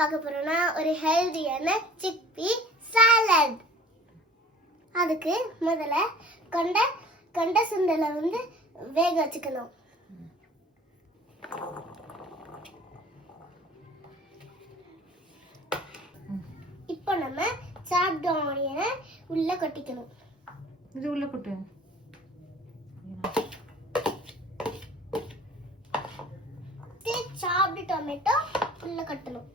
பார்க்க போறோம்னா ஒரு ஹெல்தியான சிக்பி சாலட். அதுக்கு முதல்ல கொண்ட சுண்டலை வேக வச்சுக்கணும். இப்போ நம்ம சாப்ட் ஆனியனை உள்ள கொட்டிக்கணும். இது உள்ள கொட்டு. சாப்ட் டொமேட்டோ உள்ள கட்டணும்.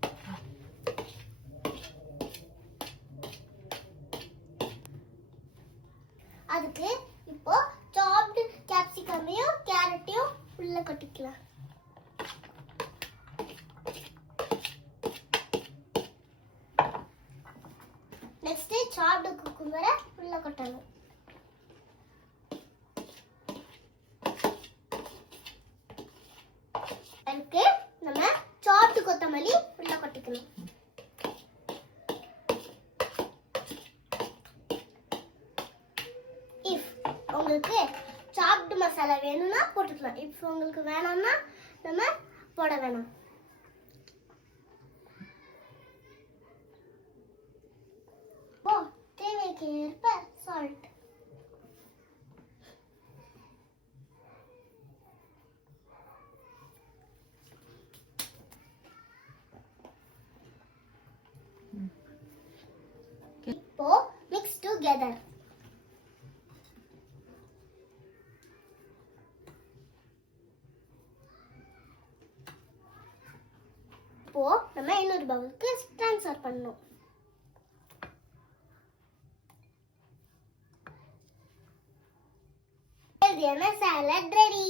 அதுக்கு இப்போ சாப்ட் கேப்சிகமையும் கேரட்டையும் உள்ள கொட்டிக்கலாம். நெக்ஸ்ட் சாப்ட் குக்கும்பரை உள்ள கொட்டணும். அதுக்கு நம்ம சாப்ட் கொத்தமல்லி உள்ள கொட்டிக்கணும். இஃப் உங்களுக்கு சாப்ட் மசாலா வேணும்னா போட்டுக்கலாம். இஃப் உங்களுக்கு வேணாம்னா நம்ம போட வேணாம். தேவைக்கு ஏற்ப சால்ட். இப்போ மிக்ஸ் டுகெதர். இப்போ நம்ம இன்னொரு பவுலுக்கு ட்ரான்ஸ்ஃபர் பண்ணணும். ஹெல்தியான சாலட் ரெடி.